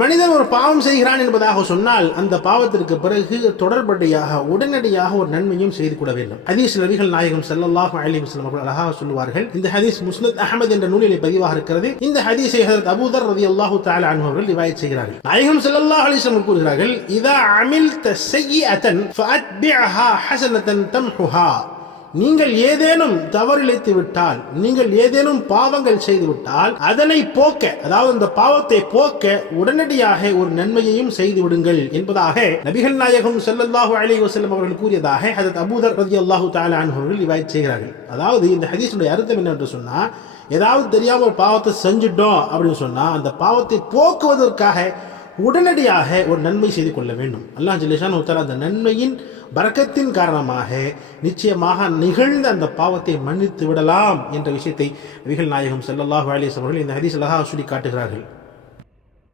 மனிதன் ஒரு பாவம் செய்கிறான் என்பதாக சொன்னால் அந்த பாவத்திற்கு பிறகு தொடர்படியாக உடனடியாக ஒரு நன்மையும் செய்து கொள்ள வேண்டும். ஹதீஸ் நபிகள் நாயகம் ஸல்லல்லாஹு அலைஹி வஸல்லம் அவர்கள் அழகாக சொல்லுவார்கள். இந்த ஹதீஸ் முஸ்னத் அஹ்மத் என்ற நூலிலே பதிவாக இருக்கிறது. இந்த ஹதீஸை ஹஜ்ரத் அபூ தர் ரலியல்லாஹு தஆலா அன்ஹு அவர்கள் ரிவாயத் செய்கிறார்கள். நாயகம் ஸல்லல்லாஹு அலைஹி வஸல்லம் கூறுகிறார்கள், இதா அமில்த ஸய்யிஅத்தன் ஃபஅத்பிஅஹா ஹஸனத்தன் தம்ஹுஹா. நீங்கள் ஏதேனும் தவறிழைத்து விட்டால், நீங்கள் ஏதேனும் பாவங்கள் செய்து விட்டால் அதனை போக்க, அதாவது அந்த பாவத்தை போக்க உடனடியாக ஒரு நன்மையையும் செய்து விடுங்கள் என்பதாக நபிகள் நாயகம் ஸல்லல்லாஹு அலைஹி வஸல்லம் அவர்கள் கூறியதாக ஹஜ்ரத் அபூ தர் ரலியல்லாஹு தஆலா அன்ஹு அவர்கள் ரிவாயத் செய்கிறார்கள். அதாவது இந்த ஹதீஸுடைய அர்த்தம் என்னவென்று சொன்னா, ஏதாவது தெரியாம ஒரு பாவத்தை செஞ்சுட்டோம் அப்படின்னு சொன்னா அந்த பாவத்தை போக்குவதற்காக உடனடியாக ஒரு நன்மை செய்து கொள்ள வேண்டும். அல்லாஹ் ஜல்ல ஷானஹு தஆலா அந்த நன்மையின் பரக்கத்தின் காரணமாக நிச்சயமாக நிகழ்ந்த அந்த பாவத்தை மன்னித்து விடலாம் என்ற விஷயத்தை நபிகள் நாயகம் ஸல்லல்லாஹு அலைஹி வஸல்லம் அவர்கள் இந்த ஹதீஸ் அழகாக சொல்லி காட்டுகிறார்கள்.